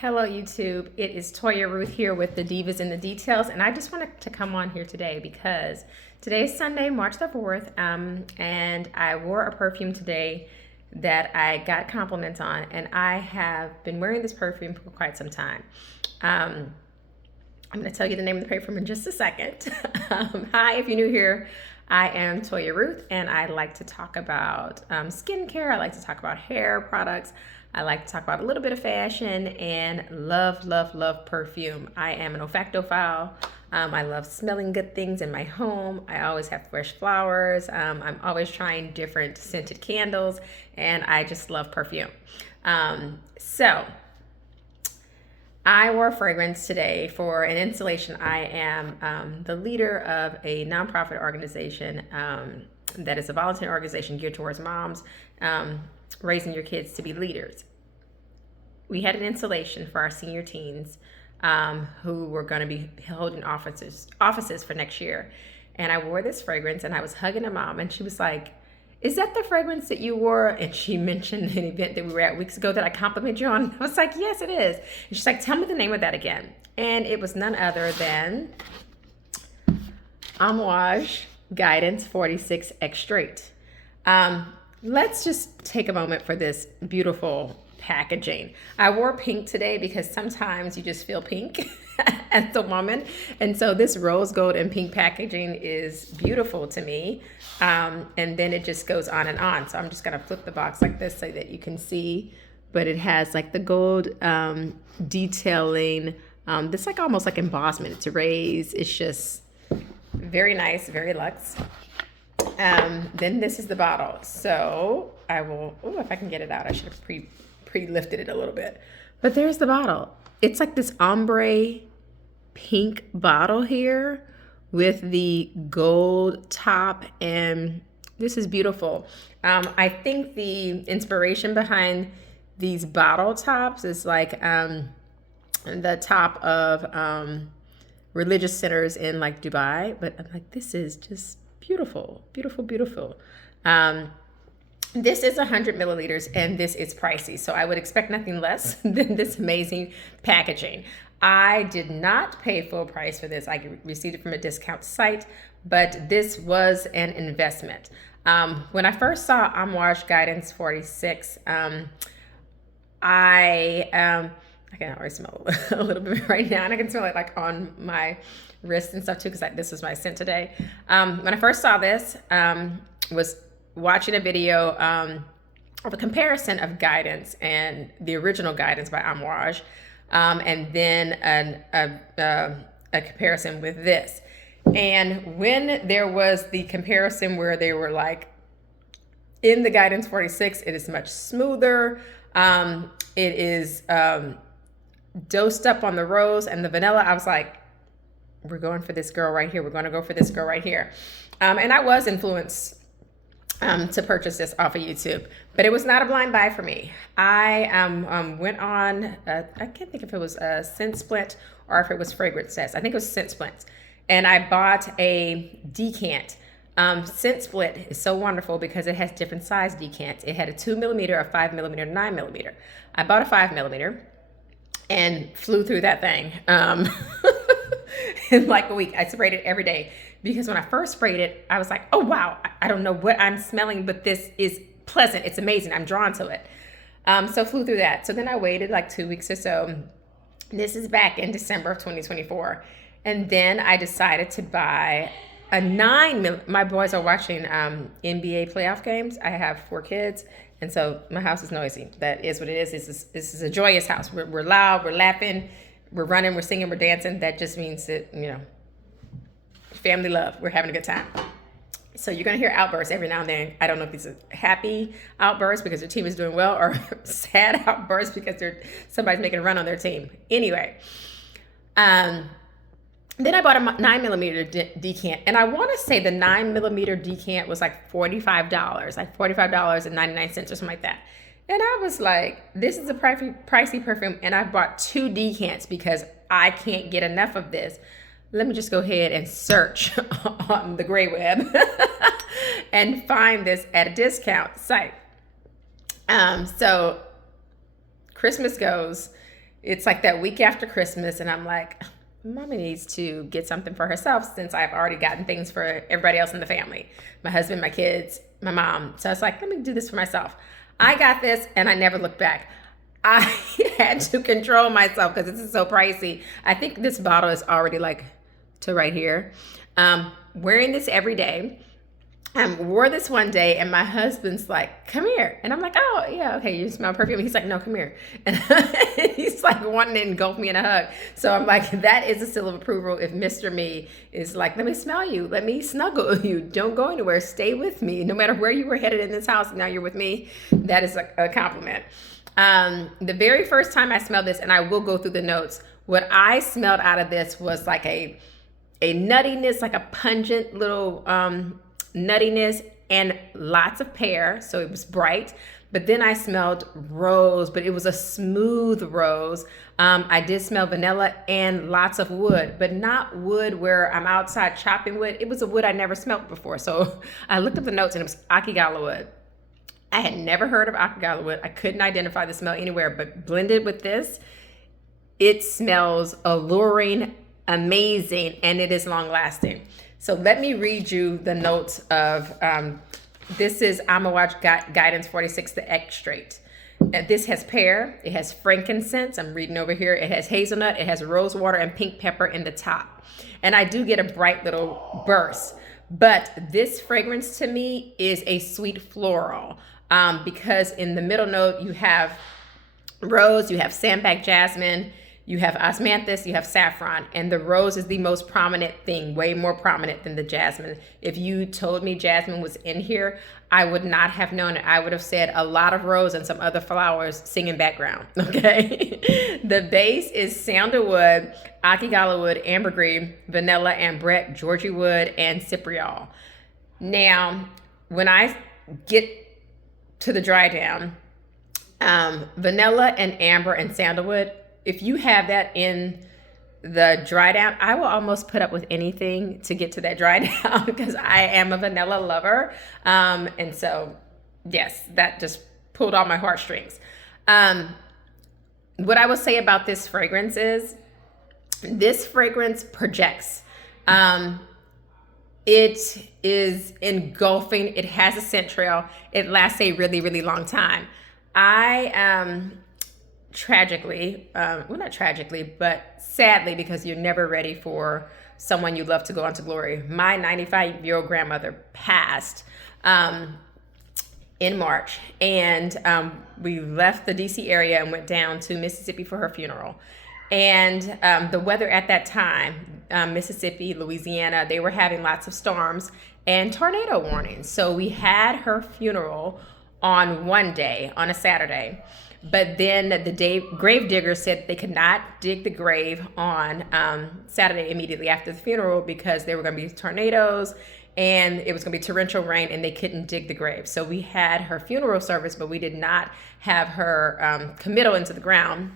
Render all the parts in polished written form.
Hello YouTube, it is Toya Ruth here with the Divas in the Details, and I just wanted to come on here today because today is Sunday, March the 4th, and I wore a perfume today that I got compliments on, and I have been wearing this perfume for quite some time. I'm going to tell you the name of the perfume in just a second. Hi, if you're new here, I am Toya Ruth, and I like to talk about skincare. I like to talk about hair products. I like to talk about a little bit of fashion and love perfume. I am an olfactophile. I love smelling good things in my home. I always have fresh flowers. I'm always trying different scented candles, and I just love perfume. So I wore fragrance today for an installation. I am the leader of a nonprofit organization that is a volunteer organization geared towards moms raising your kids to be leaders. We had an installation for our senior teens who were going to be holding offices for next year. And I wore this fragrance, and I was hugging a mom, and she was like, "Is that the fragrance that you wore?" And she mentioned an event that we were at weeks ago that I complimented you on. I was like, "Yes, it is." And she's like, "Tell me the name of that again." And it was none other than Amouage Guidance 46 Extrait. Let's just take a moment for this beautiful packaging. I wore pink today because sometimes you just feel pink as a woman. And so this rose gold and pink packaging is beautiful to me. And then it just goes on and on. So I'm just gonna flip the box like this so that you can see, but it has like the gold detailing. This like almost like embossment. It's raised. It's just very nice, very luxe. Then this is the bottle. So I will, if I can get it out, I should have pre-lifted it a little bit. But there's the bottle. It's like this ombre pink bottle here with the gold top, and this is beautiful. I think the inspiration behind these bottle tops is like the top of religious centers in like Dubai, but I'm like, this is just beautiful. This is 100 milliliters, and this is pricey, so I would expect nothing less than this amazing packaging. I did not pay full price for this. I received it from a discount site, but this was an investment. When I first saw Amohage Guidance 46, I can already smell a little bit right now, and I can smell it like on my wrist and stuff too, because this was my scent today. When I first saw this, was watching a video of a comparison of Guidance and the original Guidance by Amohage, and then a comparison with this. And when there was the comparison where they were like, in the Guidance 46, it is much smoother. It is dosed up on the rose and the vanilla. I was like, we're going for this girl right here. We're going to go for this girl right here. And I was influenced to purchase this off of YouTube, but it was not a blind buy for me. I went on, I can't think if it was a Scent Splint or if it was Fragrance Test. I think it was Scent Splint. And I bought a decant. Scent Split is so wonderful because it has different size decants. It had a 2 millimeter, a 5 millimeter, 9 millimeter. I bought a 5 millimeter and flew through that thing in like a week. I sprayed it every day because when I first sprayed it, I was like, oh wow, I don't know what I'm smelling, but this is pleasant. It's amazing. I'm drawn to it. So flew through that. So then I waited like 2 weeks or so. This is back in December of 2024. And then I decided to buy a 9 my boys are watching NBA playoff games. I have 4 kids, and so my house is noisy. That is what it is. This is a joyous house. We're loud, we're laughing, we're running, we're singing, we're dancing. That just means that, you know, family love. We're having a good time. So you're gonna hear outbursts every now and then. I don't know if these are happy outbursts because their team is doing well, or sad outbursts because somebody's making a run on their team. Anyway, then I bought a 9 millimeter decant, and I want to say the 9 millimeter decant was like $45, like $45.99 or something like that. And I was like, this is a pricey perfume, and I bought 2 decants because I can't get enough of this. Let me just go ahead and search on the gray web and find this at a discount site. So Christmas goes, it's like that week after Christmas, and I'm like, Mommy needs to get something for herself since I've already gotten things for everybody else in the family, my husband, my kids, my mom. So I was like, let me do this for myself. I got this, and I never looked back. I had to control myself because this is so pricey. I think this bottle is already like to right here. Wearing this every day. Wore this one day, and my husband's like, come here. And I'm like, oh, yeah, okay, you smell perfume. He's like, no, come here. And he's like wanting to engulf me in a hug. So I'm like, that is a seal of approval if Mr. Me is like, let me smell you. Let me snuggle you. Don't go anywhere. Stay with me. No matter where you were headed in this house, now you're with me. That is a compliment. The very first time I smelled this, and I will go through the notes, what I smelled out of this was like a nuttiness, like a pungent little nuttiness and lots of pear. So it was bright. But then I smelled rose, but it was a smooth rose. I did smell vanilla and lots of wood, but not wood where I'm outside chopping wood. It was a wood I never smelled before. So I looked at the notes, and it was Akigala wood. I had never heard of Akigala wood. I couldn't identify the smell anywhere, but blended with this, it smells alluring, amazing, and it is long lasting. So let me read you the notes of, this is Amouage Guidance 46, the Extrait. This has pear, it has frankincense, I'm reading over here, it has hazelnut, it has rose water and pink pepper in the top. And I do get a bright little burst, but this fragrance to me is a sweet floral, because in the middle note you have rose, you have sandbag jasmine, you have osmanthus, you have saffron, and the rose is the most prominent thing, way more prominent than the jasmine. If you told me jasmine was in here, I would not have known it. I would have said a lot of rose and some other flowers singing background, okay? The base is sandalwood, Akigala wood, ambergris, vanilla, ambrette, Georgie wood, and cypriol. Now, when I get to the dry down, vanilla and amber and sandalwood, if you have that in the dry down, I will almost put up with anything to get to that dry down because I am a vanilla lover. And so, yes, that just pulled all my heartstrings. What I will say about this fragrance is this fragrance projects. It is engulfing. It has a scent trail. It lasts a really, really long time. Tragically, well, not tragically, but sadly, because you're never ready for someone you love to go on to glory. My 95-year-old grandmother passed in March, and we left the DC area and went down to Mississippi for her funeral. And the weather at that time, Mississippi, Louisiana, they were having lots of storms and tornado warnings. So we had her funeral on one day, on a Saturday. But then the day grave diggers said they could not dig the grave on Saturday immediately after the funeral because there were going to be tornadoes and it was going to be torrential rain and they couldn't dig the grave. So we had her funeral service, but we did not have her committal into the ground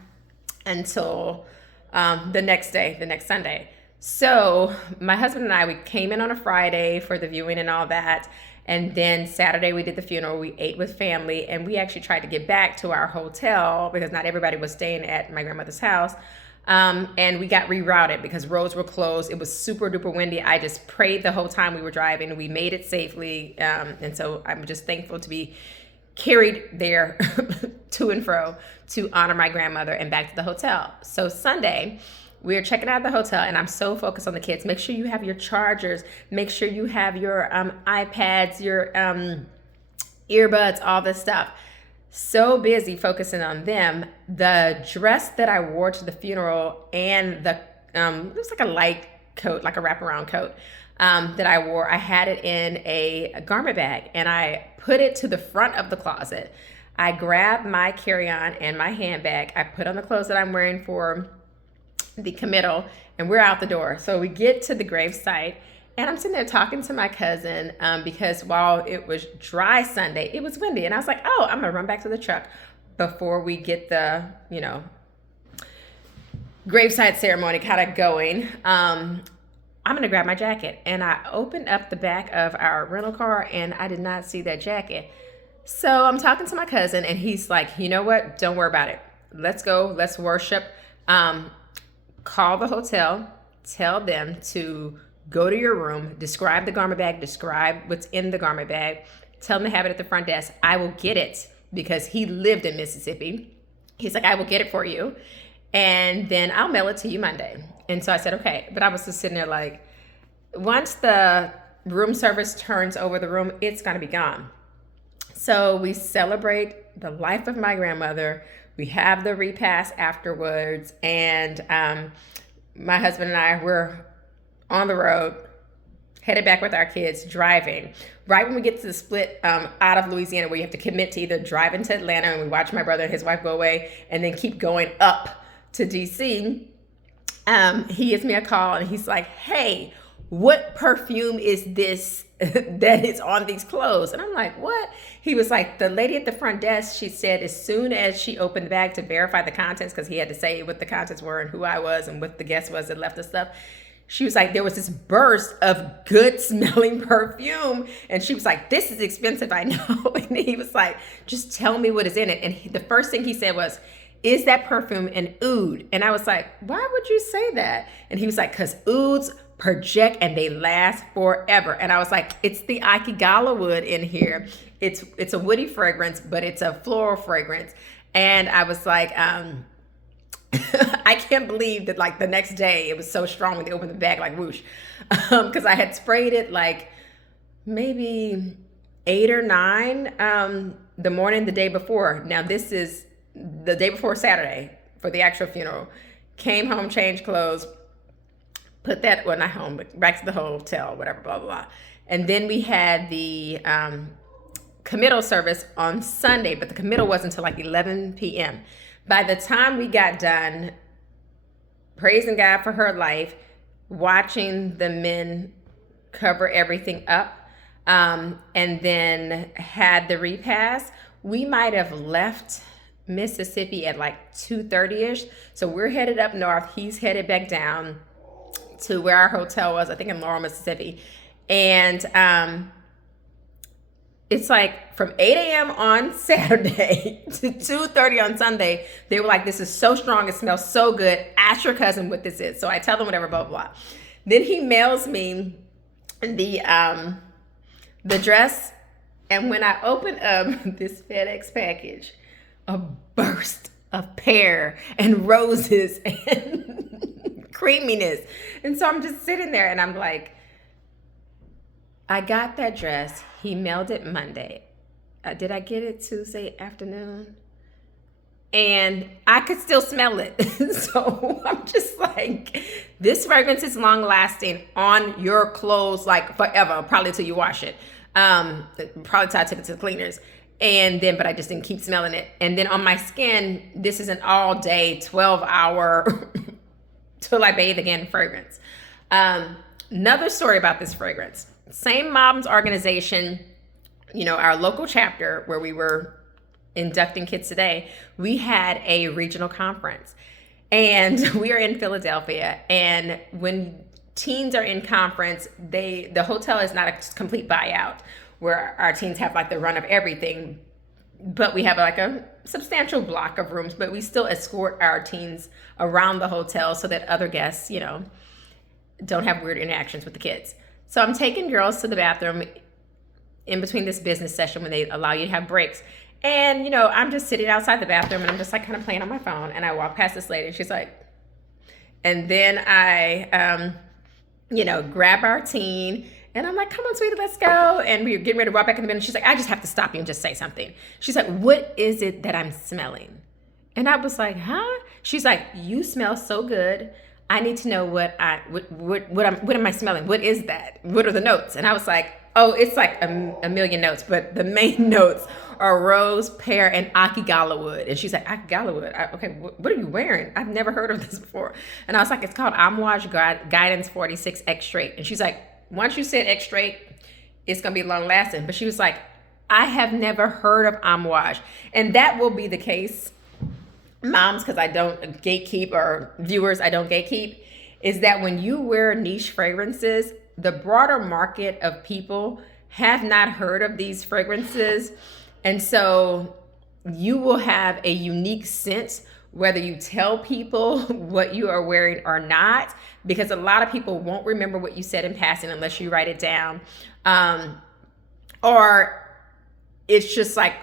until the next day, the next Sunday. So my husband and I, we came in on a Friday for the viewing and all that. And then Saturday we did the funeral, we ate with family, and we actually tried to get back to our hotel because not everybody was staying at my grandmother's house. And we got rerouted because roads were closed. It was super duper windy. I just prayed the whole time we were driving. We made it safely. And so I'm just thankful to be carried there to and fro to honor my grandmother and back to the hotel. So Sunday, we're checking out the hotel, and I'm so focused on the kids. Make sure you have your chargers. Make sure you have your iPads, your earbuds, all this stuff. So busy focusing on them. The dress that I wore to the funeral and the it was like a light coat, like a wraparound coat that I wore. I had it in a garment bag, and I put it to the front of the closet. I grabbed my carry-on and my handbag. I put on the clothes that I'm wearing for the committal, and we're out the door. So we get to the gravesite, and I'm sitting there talking to my cousin because while it was dry Sunday, it was windy, and I was like, oh, I'm gonna run back to the truck before we get the gravesite ceremony kind of going. I'm gonna grab my jacket, and I opened up the back of our rental car, and I did not see that jacket. So I'm talking to my cousin, and he's like, you know what, don't worry about it. let's go, let's worship. Call the hotel, tell them to go to your room, describe the garment bag, describe what's in the garment bag, tell them to have it at the front desk. I will get it, because he lived in Mississippi. He's like, I will get it for you, and then I'll mail it to you Monday. And so I said, okay. But I was just sitting there like, once the room service turns over the room, it's going to be gone. So we celebrate the life of my grandmother. We have the repast afterwards, and my husband and I were on the road, headed back with our kids, driving. Right when we get to the split out of Louisiana, where you have to commit to either driving to Atlanta, and we watch my brother and his wife go away, and then keep going up to DC, he gives me a call, and he's like, hey, what perfume is this that is on these clothes? And I'm like, what? He was like, the lady at the front desk, she said as soon as she opened the bag to verify the contents, because he had to say what the contents were and who I was and what the guest was that left the stuff, she was like, there was this burst of good smelling perfume. And she was like, this is expensive, I know. And he was like, just tell me what is in it. And the first thing he said was, is that perfume an oud? And I was like, why would you say that? And he was like, because ouds project and they last forever. And I was like, it's the Akigala wood in here. It's a woody fragrance, but it's a floral fragrance. And I was like, I can't believe that like the next day it was so strong when they opened the bag, like whoosh. Because I had sprayed it like maybe 8 or 9 the morning the day before. Now this is the day before Saturday for the actual funeral. Came home, changed clothes, put that, well, not home, but back to the hotel, whatever, blah, blah, blah. And then we had the committal service on Sunday, but the committal wasn't until like 11 p.m. By the time we got done praising God for her life, watching the men cover everything up, and then had the repast, we might have left Mississippi at like 2:30ish. So we're headed up north. He's headed back down to where our hotel was, I think in Laurel, Mississippi. And it's like from 8 a.m. on Saturday to 2:30 on Sunday, they were like, this is so strong, it smells so good. Ask your cousin what this is. So I tell them whatever, blah, blah, blah. Then he mails me the dress. And when I open up this FedEx package, a burst of pear and roses and creaminess. And so I'm just sitting there and I'm like, I got that dress. He mailed it Monday. Did I get it Tuesday afternoon? And I could still smell it. So I'm just like, this fragrance is long lasting on your clothes like forever, probably till you wash it. Probably till I took it to the cleaners. And then, but I just didn't keep smelling it. And then on my skin, this is an all day, 12-hour till I bathe again fragrance. Another story about this fragrance. Same mom's organization, you know, our local chapter where we were inducting kids today, we had a regional conference. And we are in Philadelphia. And when teens are in conference, the hotel is not a complete buyout where our teens have like the run of everything, but we have like a substantial block of rooms, but we still escort our teens around the hotel so that other guests, you know, don't have weird interactions with the kids. So I'm taking girls to the bathroom in between this business session when they allow you to have breaks. And, you know, I'm just sitting outside the bathroom and I'm just like kind of playing on my phone. And I walk past this lady and she's like, and then I, you know, grab our teen and I'm like, come on, sweetie, let's go. And we were getting ready to walk back in the bin. And she's like, I just have to stop you and just say something. She's like, what is it that I'm smelling? And I was like, huh? She's like, you smell so good. I need to know what am I smelling? What is that? What are the notes? And I was like, oh, it's like a million notes, but the main notes are rose, pear, and Akigala wood. And she's like, Akigala wood? Okay, what are you wearing? I've never heard of this before. And I was like, it's called Amouage Guidance 46 Extrait. And she's like, once you said Extrait, it's going to be long lasting. But she was like, I have never heard of Amouage. And that will be the case, moms, because I don't gatekeep, or viewers, I don't gatekeep, is that when you wear niche fragrances, the broader market of people have not heard of these fragrances. And so you will have a unique scent whether you tell people what you are wearing or not, because a lot of people won't remember what you said in passing unless you write it down. Or it's just like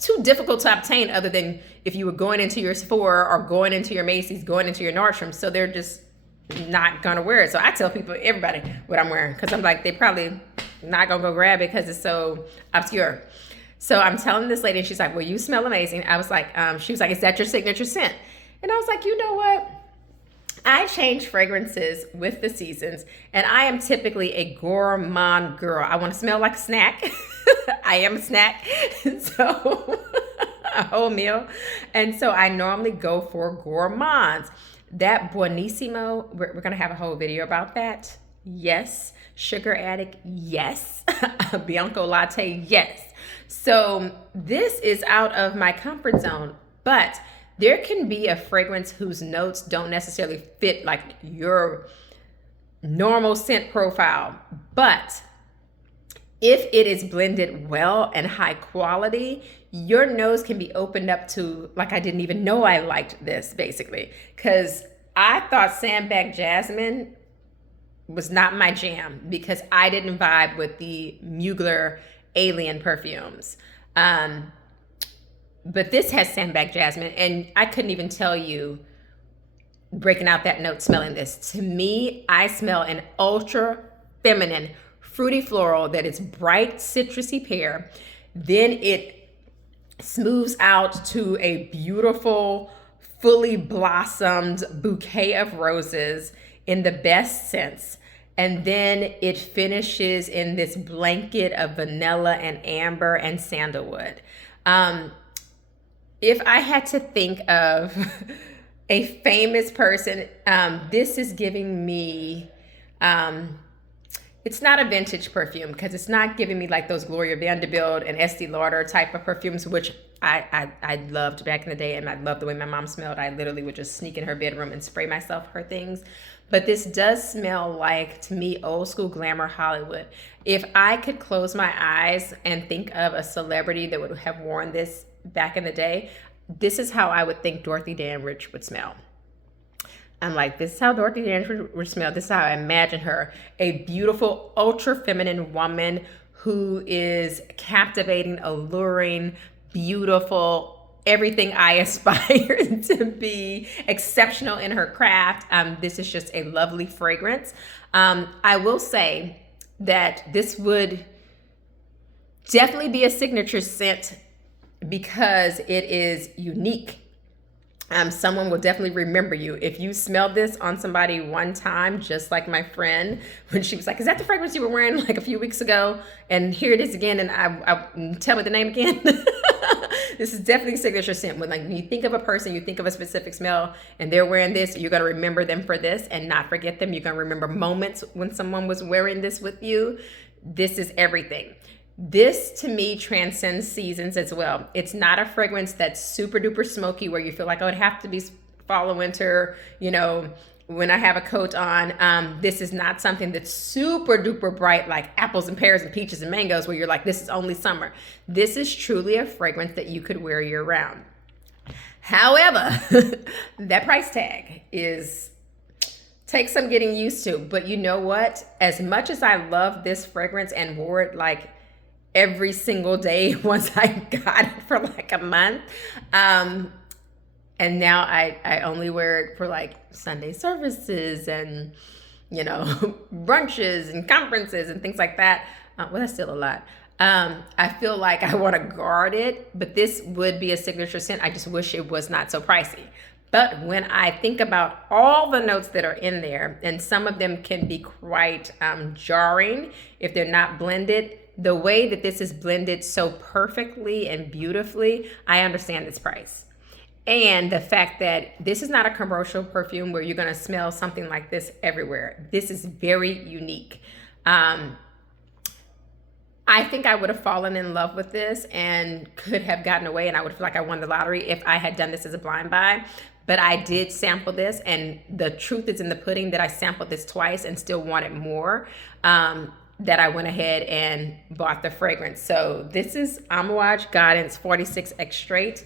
too difficult to obtain, other than if you were going into your Sephora or going into your Macy's, going into your Nordstrom. So they're just not gonna wear it. So I tell people, everybody, what I'm wearing, because I'm like, they probably not gonna go grab it because it's so obscure. So I'm telling this lady, and she's like, well, you smell amazing. I was like, she was like, is that your signature scent? And I was like, you know what? I change fragrances with the seasons, and I am typically a gourmand girl. I want to smell like a snack. I am a snack, so a whole meal. And so I normally go for gourmands. That Buonissimo, we're going to have a whole video about that. Yes. Sugar Addict, yes. Bianco Latte, yes. So this is out of my comfort zone, but there can be a fragrance whose notes don't necessarily fit like your normal scent profile, but if it is blended well and high quality, your nose can be opened up to, like, I didn't even know I liked this, basically. Because I thought Sandbag Jasmine was not my jam because I didn't vibe with the Mugler Alien perfumes. But this has Sandbag Jasmine, and I couldn't even tell you, breaking out that note, smelling this. To me, I smell an ultra feminine, fruity floral that is bright citrusy pear. Then it smooths out to a beautiful, fully blossomed bouquet of roses in the best sense. And then it finishes in this blanket of vanilla and amber and sandalwood. If I had to think of a famous person, this is giving me, it's not a vintage perfume because it's not giving me like those Gloria Vanderbilt and Estee Lauder type of perfumes, which I loved back in the day, and I loved the way my mom smelled. I literally would just sneak in her bedroom and spray myself her things. But this does smell like, to me, old school glamour Hollywood. If I could close my eyes and think of a celebrity that would have worn this back in the day, this is how I would think Dorothy Dandridge would smell. I'm like, this is how Dorothy Dandridge would smell. This is how I imagine her. A beautiful, ultra feminine woman who is captivating, alluring, beautiful, everything I aspire to be, exceptional in her craft. This is just a lovely fragrance. I will say that this would definitely be a signature scent because it is unique. Someone will definitely remember you. If you smelled this on somebody one time, just like my friend, when she was like, is that the fragrance you were wearing like a few weeks ago? And here it is again. And I tell me the name again. This is definitely a signature scent. When you think of a person, you think of a specific smell, and they're wearing this, you're going to remember them for this and not forget them. You're going to remember moments when someone was wearing this with you. This is everything. This, to me, transcends seasons as well. It's not a fragrance that's super duper smoky where you feel like, oh, it have to be fall or winter, when I have a coat on. This is not something that's super duper bright like apples and pears and peaches and mangoes where you're like, this is only summer. This is truly a fragrance that you could wear year round. However, that price tag takes some getting used to. But you know what? As much as I love this fragrance and wore it like every single day once I got it for like a month, and now I only wear it for like Sunday services and, brunches and conferences and things like that. Well, that's still a lot. I feel like I want to guard it, but this would be a signature scent. I just wish it was not so pricey. But when I think about all the notes that are in there, and some of them can be quite jarring if they're not blended, the way that this is blended so perfectly and beautifully, I understand its price. And the fact that this is not a commercial perfume where you're going to smell something like this everywhere. This is very unique. I think I would have fallen in love with this and could have gotten away, and I would feel like I won the lottery if I had done this as a blind buy. But I did sample this, and the truth is in the pudding that I sampled this twice and still wanted more, that I went ahead and bought the fragrance. So this is Amouage Guidance 46 Extrait.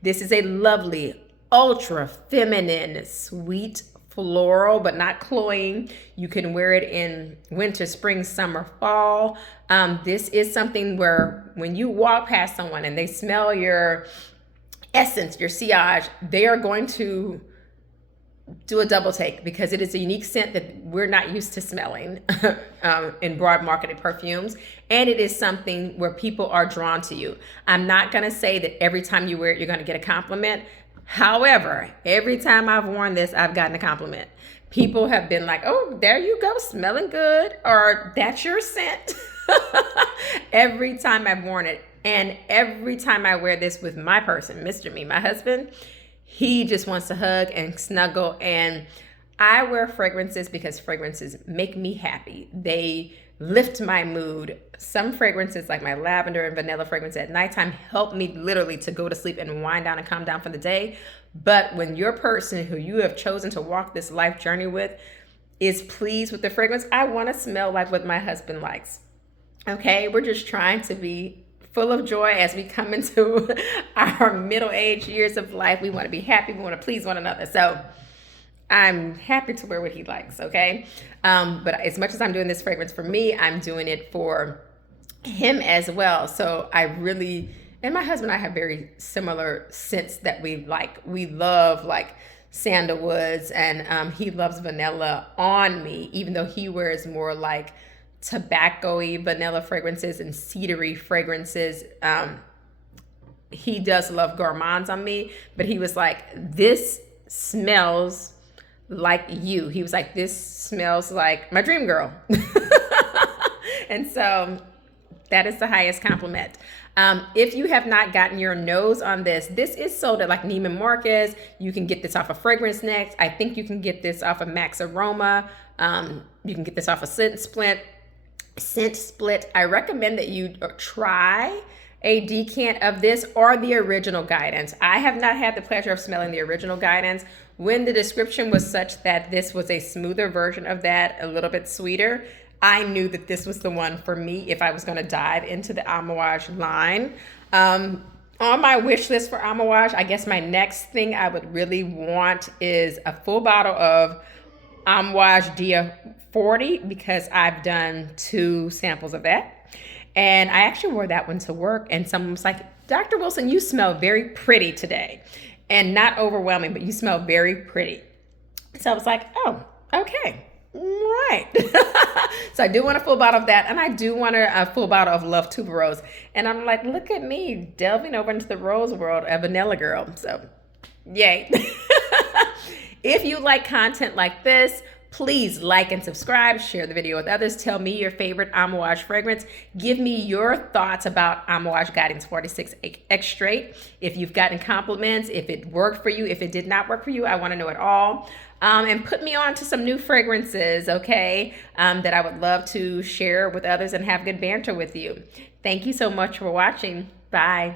This is a lovely, ultra feminine, sweet floral, but not cloying. You can wear it in winter, spring, summer, fall. This is something where when you walk past someone and they smell your essence, your sillage, they are going to do a double take because it is a unique scent that we're not used to smelling in broad marketed perfumes. And it is something where people are drawn to you. I'm not going to say that every time you wear it, you're going to get a compliment. However, every time I've worn this, I've gotten a compliment. People have been like, oh, there you go, smelling good, or that's your scent. Every time I've worn it. And every time I wear this with my person, Mr. Me, my husband, he just wants to hug and snuggle. And I wear fragrances because fragrances make me happy. They lift my mood. Some fragrances like my lavender and vanilla fragrance at nighttime help me literally to go to sleep and wind down and calm down for the day. But when your person who you have chosen to walk this life journey with is pleased with the fragrance, I want to smell like what my husband likes. Okay, we're just trying to be full of joy as we come into our middle-aged years of life. We want to be happy. We want to please one another. So I'm happy to wear what he likes, okay? But as much as I'm doing this fragrance for me, I'm doing it for him as well. So I really, and my husband and I have very similar scents that we like. We love like sandalwoods, and he loves vanilla on me, even though he wears more like tobacco-y vanilla fragrances and cedary fragrances. He does love gourmands on me, but he was like, this smells like you. He was like, this smells like my dream girl. And so that is the highest compliment. If you have not gotten your nose on this, this is sold at like Neiman Marcus. You can get this off of Fragrance Next. I think you can get this off of Max Aroma. You can get this off of Scent Split. I recommend that you try a decant of this or the original Guidance. I have not had the pleasure of smelling the original Guidance. When the description was such that this was a smoother version of that, a little bit sweeter, I knew that this was the one for me if I was going to dive into the Amouage line. On my wish list for Amouage, I guess my next thing I would really want is a full bottle of Amouage Dia 40, because I've done 2 samples of that. And I actually wore that one to work, and someone was like, Dr. Wilson, you smell very pretty today. And not overwhelming, but you smell very pretty. So I was like, oh, okay. Right. So I do want a full bottle of that, and I do want a full bottle of Love Tuberose. And I'm like, look at me delving over into the rose world, a vanilla girl. So yay. If you like content like this, please like and subscribe, share the video with others. Tell me your favorite Amouage fragrance. Give me your thoughts about Amouage Guidance 46 Extrait. If you've gotten compliments, if it worked for you, if it did not work for you, I want to know it all. And put me on to some new fragrances, okay, that I would love to share with others and have good banter with you. Thank you so much for watching. Bye.